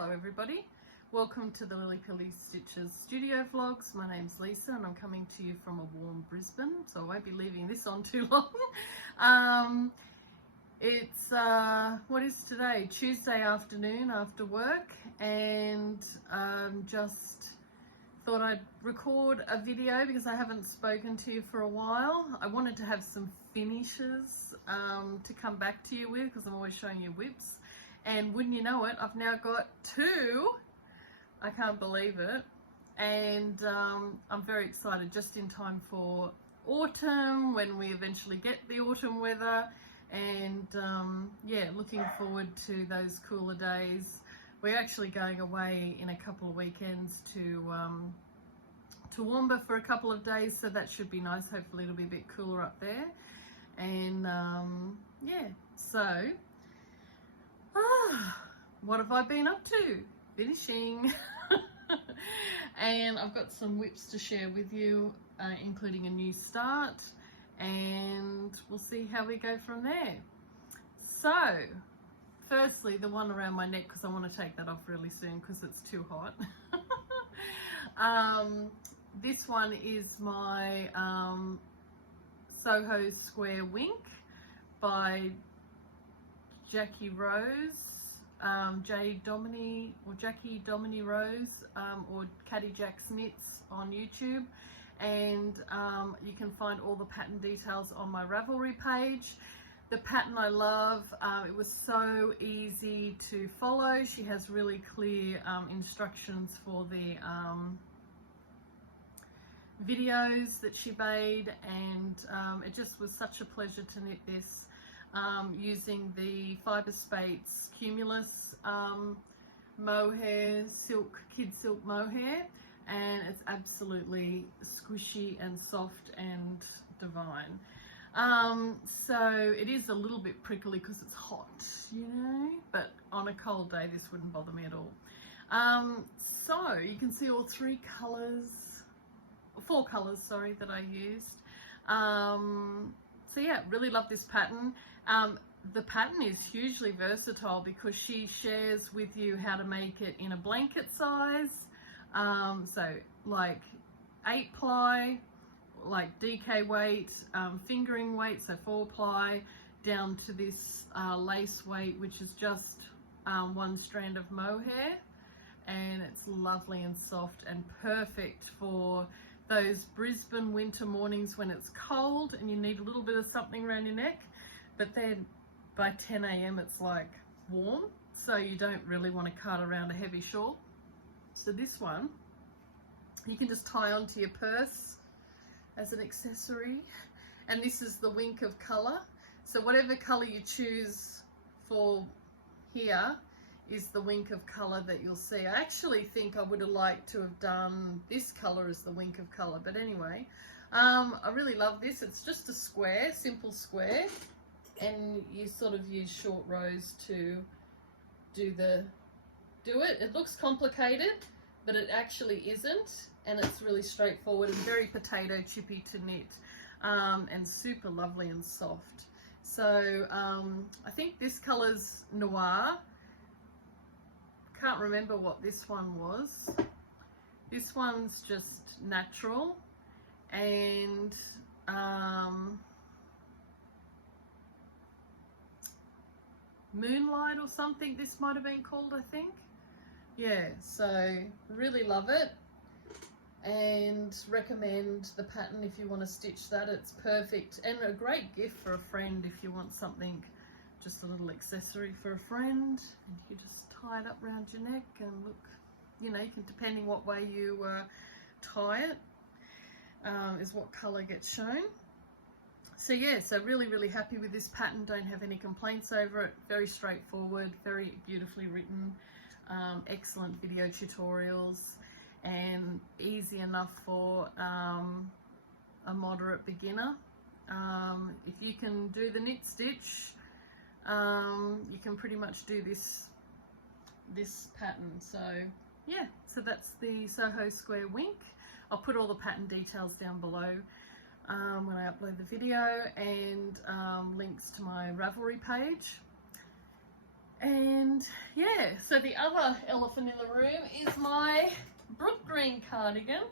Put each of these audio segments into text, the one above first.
Hello everybody, welcome to the Lillypillystitches studio vlogs. My name's Lisa and I'm coming to you from a warm Brisbane, so I won't be leaving this on too long. It's what is today? Tuesday afternoon after work, and just thought I'd record a video because I haven't spoken to you for a while. I wanted to have some finishes to come back to you with because I'm always showing you whips. And wouldn't you know it, I've now got two. I can't believe it. And I'm very excited, just in time for autumn, when we eventually get the autumn weather. And yeah, looking forward to those cooler days. We're actually going away in a couple of weekends to Toowoomba for a couple of days, so that should be nice. Hopefully it'll be a bit cooler up there. And yeah, so what have I been up to? Finishing. And I've got some whips to share with you, including a new start, and we'll see how we go from there. So firstly, the one around my neck, because I want to take that off really soon because it's too hot. This one is my SohoSquare Wink by Jackie Rose, Jackie Domini Rose, or Caddy Jack's Knits on YouTube. And you can find all the pattern details on my Ravelry page. The pattern I love, it was so easy to follow. She has really clear instructions for the videos that she made, and it just was such a pleasure to knit this using the Fibre Spates Cumulus mohair, kid silk mohair, and it's absolutely squishy and soft and divine. So it is a little bit prickly because it's hot, you know, but on a cold day this wouldn't bother me at all. So you can see all four colors, sorry, that I used. So yeah, really love this pattern. The pattern is hugely versatile because she shares with you how to make it in a blanket size. So like 8 ply, like DK weight, fingering weight, so 4 ply, down to this lace weight, which is just 1 strand of mohair. And it's lovely and soft and perfect for those Brisbane winter mornings when it's cold and you need a little bit of something around your neck, but then by 10 a.m. it's like warm, so you don't really want to cart around a heavy shawl. So this one you can just tie onto your purse as an accessory, and this is the wink of colour. So whatever colour you choose for here is the wink of colour that you'll see. I actually think I would have liked to have done this colour as the wink of colour, but anyway, I really love this. It's just a square, simple square, and you sort of use short rows to do it. It looks complicated, but it actually isn't, and it's really straightforward and very potato chippy to knit, and super lovely and soft. So I think this colour's Noir. Can't remember what this one was. This one's just Natural, and Moonlight or something this might have been called, I think. Yeah, so really love it and recommend the pattern if you want to stitch that. It's perfect and a great gift for a friend if you want something, just a little accessory for a friend, and you just tie it up around your neck and look, you know, you can, depending what way you tie it, is what colour gets shown. So yeah, so really happy with this pattern, don't have any complaints over it. Very straightforward, very beautifully written, excellent video tutorials, and easy enough for a moderate beginner. If you can do the knit stitch, you can pretty much do this pattern. So yeah, so that's the SohoSquare Wink. I'll put all the pattern details down below when I upload the video, and links to my Ravelry page. And yeah, so the other elephant in the room is my Brookgreen cardigan,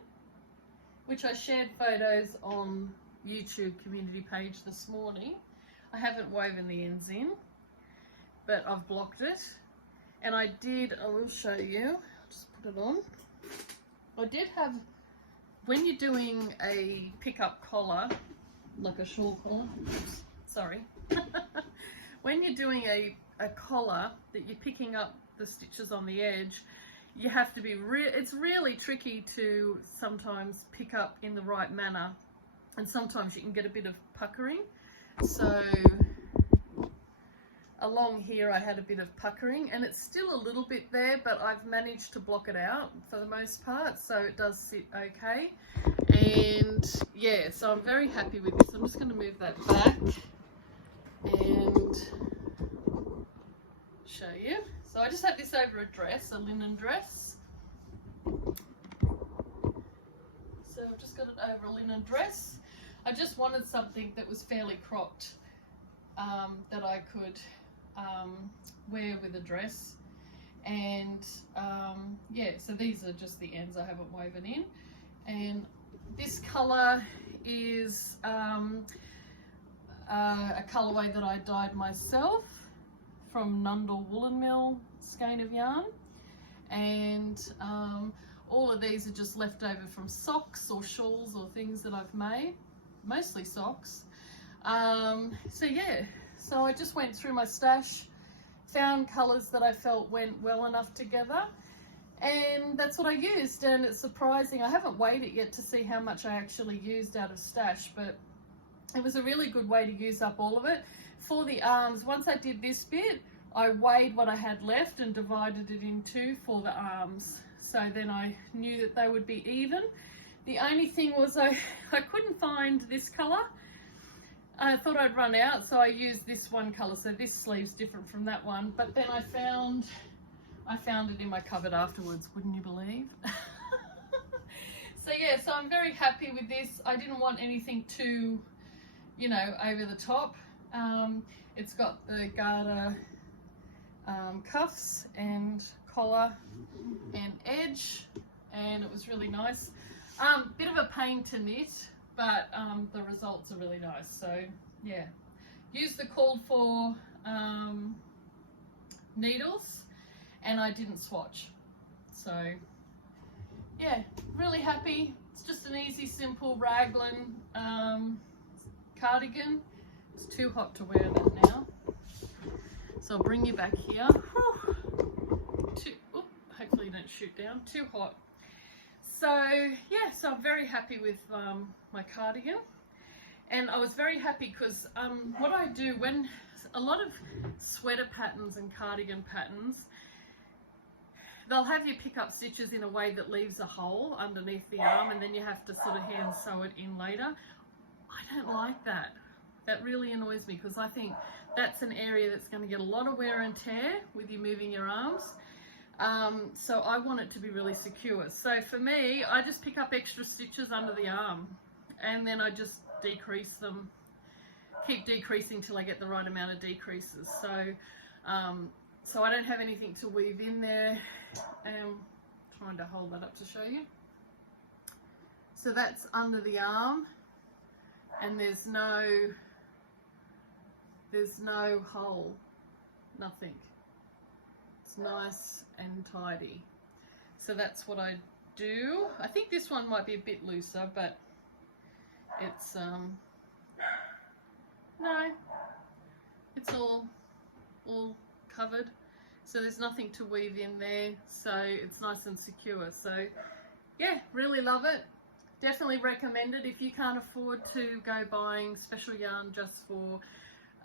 which I shared photos on YouTube community page this morning. I haven't woven the ends in, but I've blocked it. And I will show you, I'll just put it on. I did have, when you're doing a pickup collar, like a shawl collar, oops, sorry. When you're doing a collar that you're picking up the stitches on the edge, you have to be it's really tricky to sometimes pick up in the right manner, and sometimes you can get a bit of puckering. So along here I had a bit of puckering, and it's still a little bit there, but I've managed to block it out for the most part, so it does sit okay. And yeah, so I'm very happy with this. I'm just going to move that back and show you. So I just had this over a dress, a linen dress. So I've just got it over a linen dress. I just wanted something that was fairly cropped, that I could wear with a dress. And yeah, so these are just the ends I haven't woven in. And this colour is a colourway that I dyed myself from Nundle Woolen Mill skein of yarn. And all of these are just left over from socks or shawls or things that I've made, mostly socks. So yeah, so I just went through my stash, found colours that I felt went well enough together, and that's what I used. And it's surprising, I haven't weighed it yet to see how much I actually used out of stash, but it was a really good way to use up all of it. For the arms, once I did this bit, I weighed what I had left and divided it in two for the arms. So then I knew that they would be even. The only thing was I couldn't find this colour. I thought I'd run out, so I used this one colour. So this sleeve's different from that one. But then I found it in my cupboard afterwards, wouldn't you believe? So yeah, so I'm very happy with this. I didn't want anything too, you know, over the top. It's got the garter cuffs and collar and edge, and it was really nice. Bit of a pain to knit, but the results are really nice. So yeah, use the called for needles, and I didn't swatch. So yeah, really happy. It's just an easy, simple raglan cardigan. It's too hot to wear that now, so I'll bring you back here. Hopefully you don't shoot down. Too hot. So yeah, so I'm very happy with my cardigan, and I was very happy because what I do when a lot of sweater patterns and cardigan patterns, they'll have you pick up stitches in a way that leaves a hole underneath the arm, and then you have to sort of hand sew it in later. I don't like that. That really annoys me, because I think that's an area that's going to get a lot of wear and tear with you moving your arms. So I want it to be really secure. So for me, I just pick up extra stitches under the arm, and then I just decrease them, keep decreasing till I get the right amount of decreases. So so I don't have anything to weave in there. I'm trying to hold that up to show you. So that's under the arm, and there's no hole, nothing. It's nice and tidy. So that's what I do. I think this one might be a bit looser, but it's no, it's all covered, so there's nothing to weave in there, so it's nice and secure. So yeah, really love it. Definitely recommend it if you can't afford to go buying special yarn just for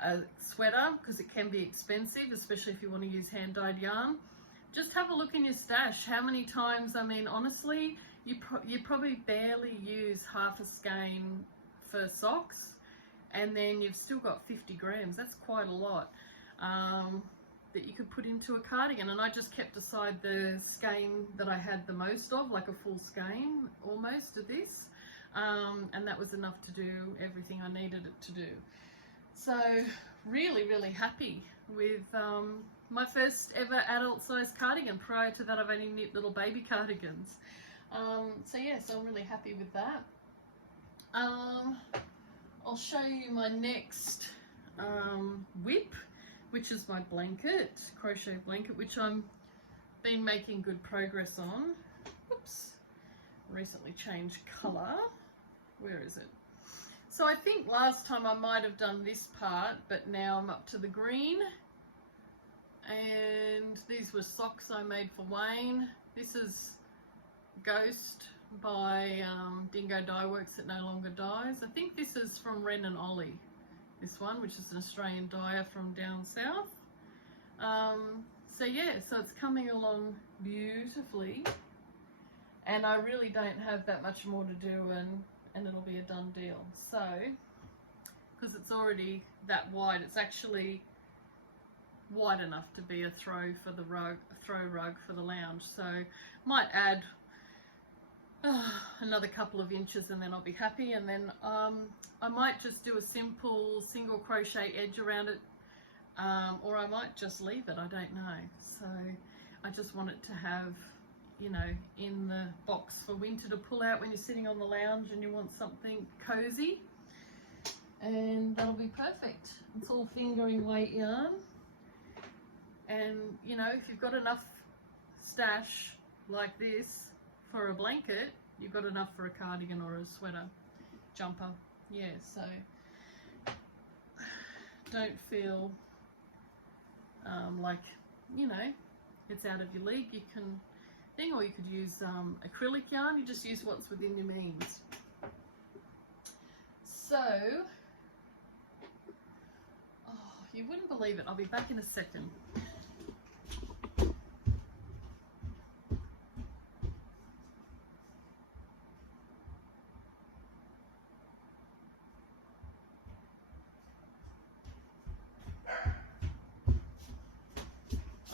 a sweater, because it can be expensive, especially if you want to use hand dyed yarn. Just have a look in your stash. How many times, I mean, honestly, you probably barely use half a skein for socks, and then you've still got 50 grams. That's quite a lot that you could put into a cardigan. And I just kept aside the skein that I had the most of, like a full skein almost of this, and that was enough to do everything I needed it to do. So really, really happy with my first ever adult size cardigan. Prior to that, I've only knit little baby cardigans. So yeah, so I'm really happy with that. I'll show you my next whip, which is my blanket, crochet blanket, which I'm been making good progress on. Oops, recently changed colour. Where is it? So I think last time I might have done this part, but now I'm up to the green. And these were socks I made for Wayne. This is Ghost by Dingo Dye Works that no longer dyes. I think this is from Ren and Ollie, this one, which is an Australian dyer from down south. So yeah, so it's coming along beautifully, and I really don't have that much more to do, and it'll be a done deal. So, because it's already that wide, it's actually wide enough to be a throw for the rug, throw rug for the lounge. So might add another couple of inches and then I'll be happy. And then I might just do a simple single crochet edge around it, or I might just leave it, I don't know. So I just want it to have, you know, in the box for winter to pull out when you're sitting on the lounge and you want something cozy, and that'll be perfect. It's all fingering weight yarn, and you know, if you've got enough stash like this for a blanket, you've got enough for a cardigan or a sweater, jumper. Yeah, so don't feel like, you know, it's out of your league. You can thing, or you could use acrylic yarn. You just use what's within your means. So, oh, you wouldn't believe it, I'll be back in a second.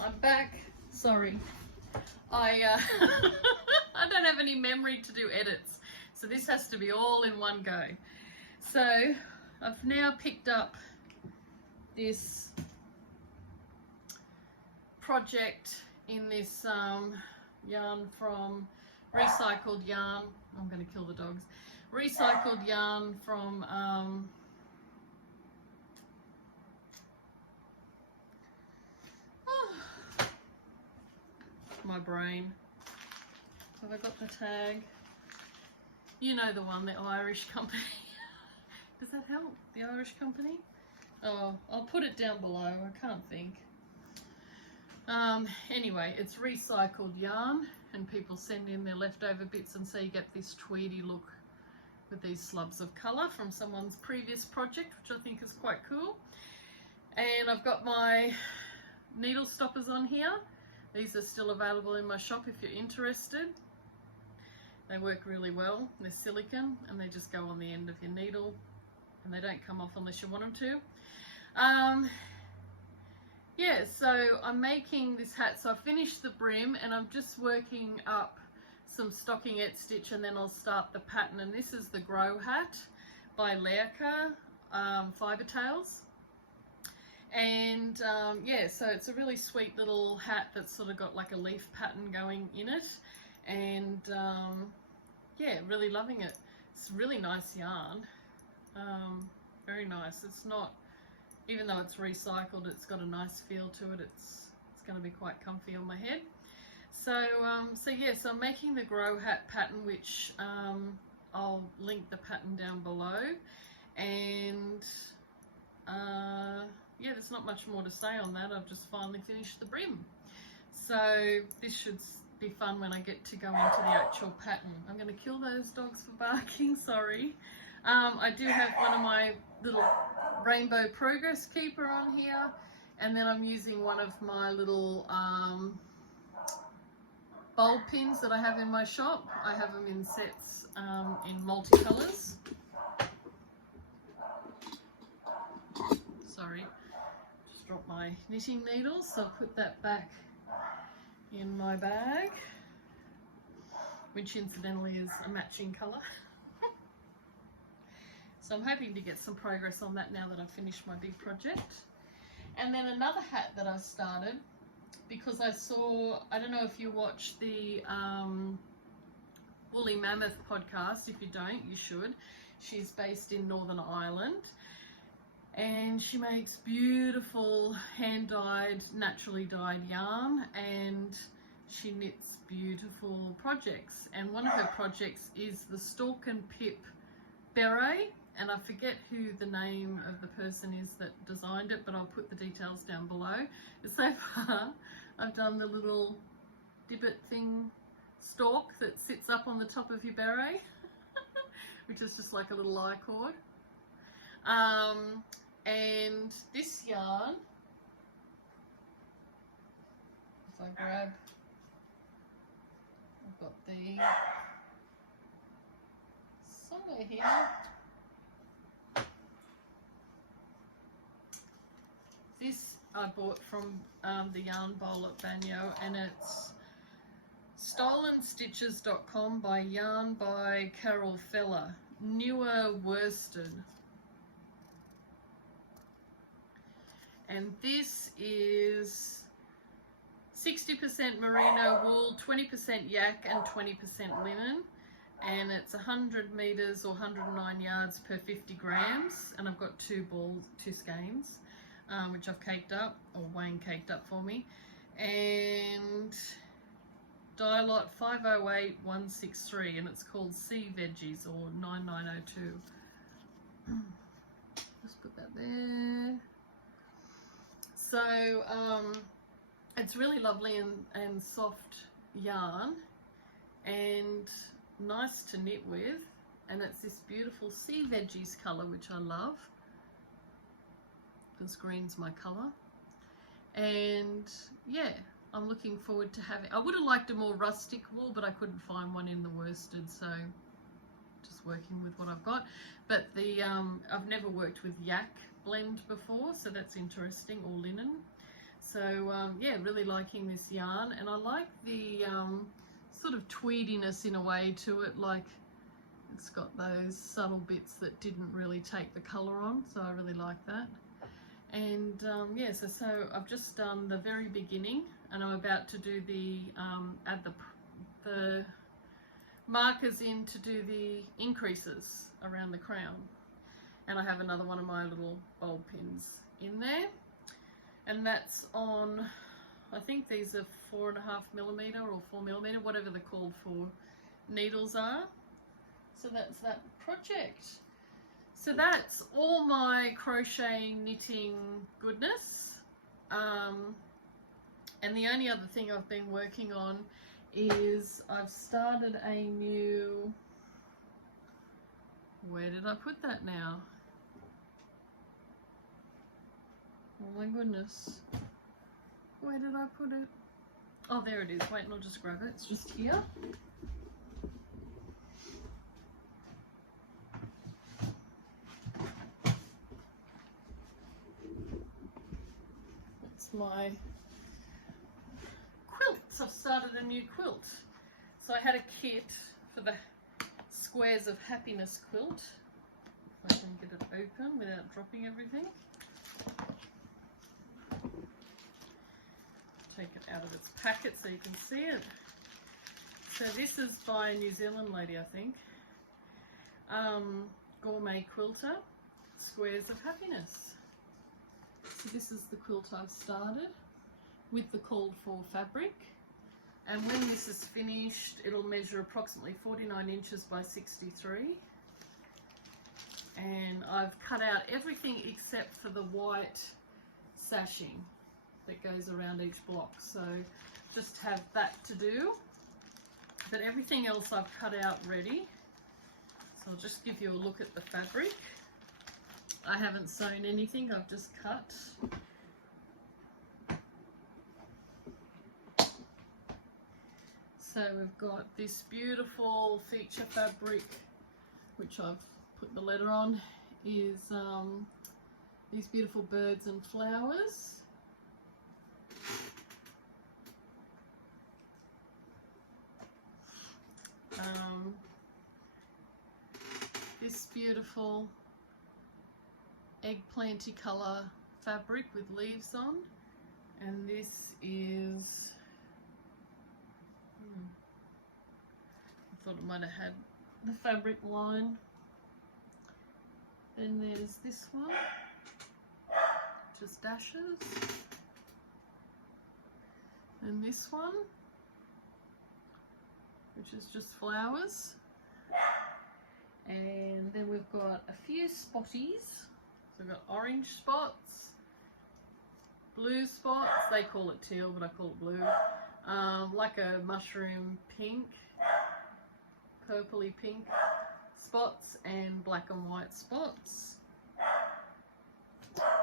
I'm back. Sorry. I don't have any memory to do edits, so this has to be all in one go. So I've now picked up this project in this yarn from recycled yarn. I'm going to kill the dogs. Recycled yarn from my brain. Have I got the tag? You know the one, the Irish company. Does that help? The Irish company? Oh, I'll put it down below. I can't think. Anyway, it's recycled yarn, and people send in their leftover bits, and so you get this tweedy look with these slubs of colour from someone's previous project, which I think is quite cool. And I've got my needle stoppers on here. These are still available in my shop if you're interested. They work really well. They're silicone and they just go on the end of your needle, and they don't come off unless you want them to. Yeah, so I'm making this hat. So I finished the brim and I'm just working up some stocking stitch, and then I'll start the pattern. And this is the Gro Hat by Lilly, Fibre Tails. And yeah, so it's a really sweet little hat that's sort of got like a leaf pattern going in it, and yeah, really loving it. It's really nice yarn, very nice. It's not, even though it's recycled, it's got a nice feel to it. It's going to be quite comfy on my head. So so yeah, so I'm making the Gro Hat pattern, which I'll link the pattern down below, and yeah, there's not much more to say on that. I've just finally finished the brim. So this should be fun when I get to go into the actual pattern. I'm going to kill those dogs for barking, sorry. I do have one of my little Rainbow Progress Keeper on here, and then I'm using one of my little bulb pins that I have in my shop. I have them in sets in multicolours. Sorry, just dropped my knitting needles, so I'll put that back in my bag, which incidentally is a matching colour. So I'm hoping to get some progress on that now that I've finished my big project. And then another hat that I started, because I saw, I don't know if you watch the Woolly Mammoth podcast. If you don't, you should. She's based in Northern Ireland, and she makes beautiful hand-dyed, naturally dyed yarn, and she knits beautiful projects. And one of her projects is the Stalk and Pip Beret, and I forget who the name of the person is that designed it, but I'll put the details down below. So far, I've done the little dibbit thing, stalk that sits up on the top of your beret, which is just like a little I-cord. And this yarn, if I grab, I've got the somewhere here. This I bought from the yarn bowl at Banyo, and it's stolenstitches.com by Yarn by Carol Feller, newer worsted. And this is 60% merino wool, 20% yak and 20% linen. And it's 100 meters or 109 yards per 50 grams. And I've got two skeins, which I've caked up, or Wayne caked up for me. And dye lot 508163, and it's called Sea Veggies, or 9902. Just put that there. So it's really lovely and soft yarn, and nice to knit with, and it's this beautiful Sea Veggies colour, which I love because green's my colour. And yeah, I'm looking forward to having, I would have liked a more rustic wool, but I couldn't find one in the worsted, so just working with what I've got. But the I've never worked with yak blend before, so that's interesting, or linen. So yeah, really liking this yarn, and I like the sort of tweediness in a way to it, like it's got those subtle bits that didn't really take the colour on, so I really like that. And yeah, so I've just done the very beginning, and I'm about to do the add the markers in to do the increases around the crown. And I have another one of my little bulb pins in there, and that's on, I think these are 4.5mm or 4mm, whatever the called for needles are. So that's that project. So that's all my crochet knitting goodness. And the only other thing I've been working on is I've started a new, where did I put that now? Oh my goodness. Where did I put it? Oh, there it is. Wait, and I'll just grab it. It's just here. It's my quilts. I've started a new quilt. So I had a kit for the Squares of Happiness quilt. If I can get it open without dropping everything. Take it out of its packet so you can see it. So this is by a New Zealand lady, I think. Gourmet Quilter, Squares of Happiness. So this is the quilt I've started with the called for fabric. And when this is finished, it'll measure approximately 49 inches by 63. And I've cut out everything except for the white sashing that goes around each block, so just have that to do, but everything else I've cut out ready. So I'll just give you a look at the fabric. I haven't sewn anything, I've just cut. So we've got this beautiful feature fabric, which I've put the letter on, is these beautiful birds and flowers. This beautiful eggplanty colour fabric with leaves on, and this is, I thought it might have had the fabric line. Then there's this one, just dashes, and this one, which is just flowers. And then we've got a few spotties. So we've got orange spots, blue spots, they call it teal but I call it blue, like a mushroom pink, purpley pink spots, and black and white spots.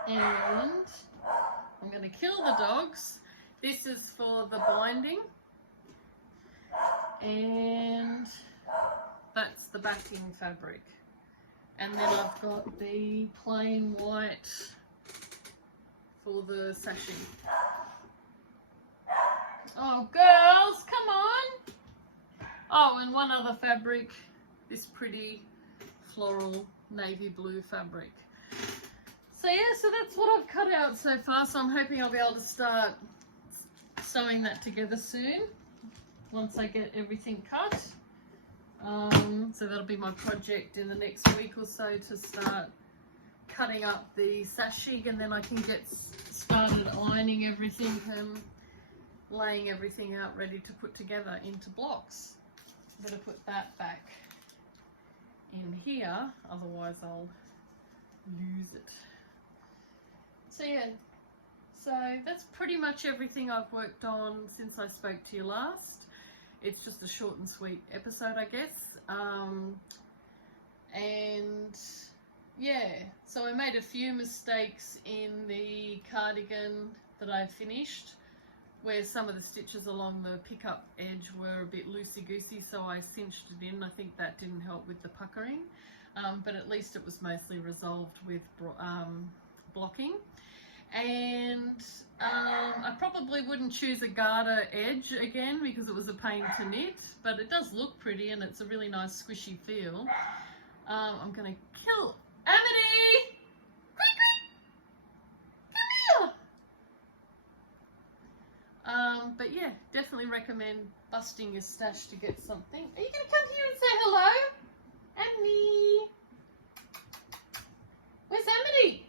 And I'm going to kill the dogs. This is for the binding, and that's the backing fabric. And then I've got the plain white for the sashing. Oh girls, come on! Oh, and one other fabric, this pretty floral navy blue fabric. So yeah, so that's what I've cut out so far, so I'm hoping I'll be able to start sewing that together soon, once I get everything cut. So that'll be my project in the next week or so, to start cutting up the sashing, and then I can get started ironing everything and laying everything out ready to put together into blocks. Better put that back in here, otherwise I'll lose it. So yeah, so that's pretty much everything I've worked on since I spoke to you last. It's just a short and sweet episode, I guess. And yeah, so I made a few mistakes in the cardigan that I finished, where some of the stitches along the pickup edge were a bit loosey-goosey, so I cinched it in. I think that didn't help with the puckering, but at least it was mostly resolved with blocking. And I probably wouldn't choose a garter edge again because it was a pain to knit, but it does look pretty and it's a really nice squishy feel. I'm going to kill Amity! Quick, quick! Come here! But yeah, definitely recommend busting your stash to get something. Are you going to come here and say hello? Amity! Where's Amity?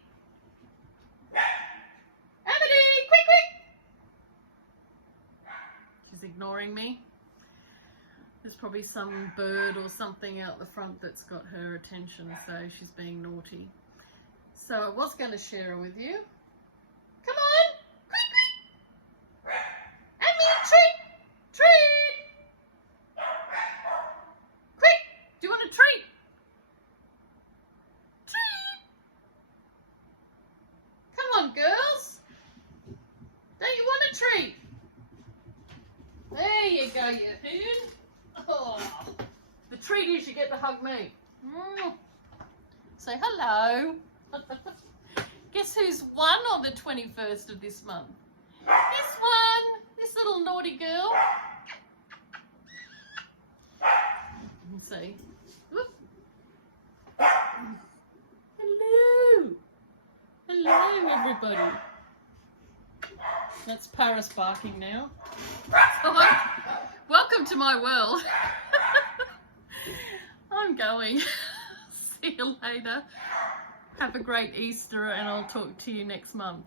Ignoring me. There's probably some bird or something out the front that's got her attention, so she's being naughty. So I was going to share her with you. Come on! Quick, quick! Amy, treat! Treat! Quick! Do you want a treat? Treat! Come on, girls! Don't you want a treat? There you go, you hoon. Oh, the treat is you get to hug me. Say hello. Guess who's won on the 21st of this month? This one, this little naughty girl. Let's see. Whoop. Hello. Hello, everybody. That's Paris barking now. Welcome to my world. I'm going. See you later. Have a great Easter, and I'll talk to you next month.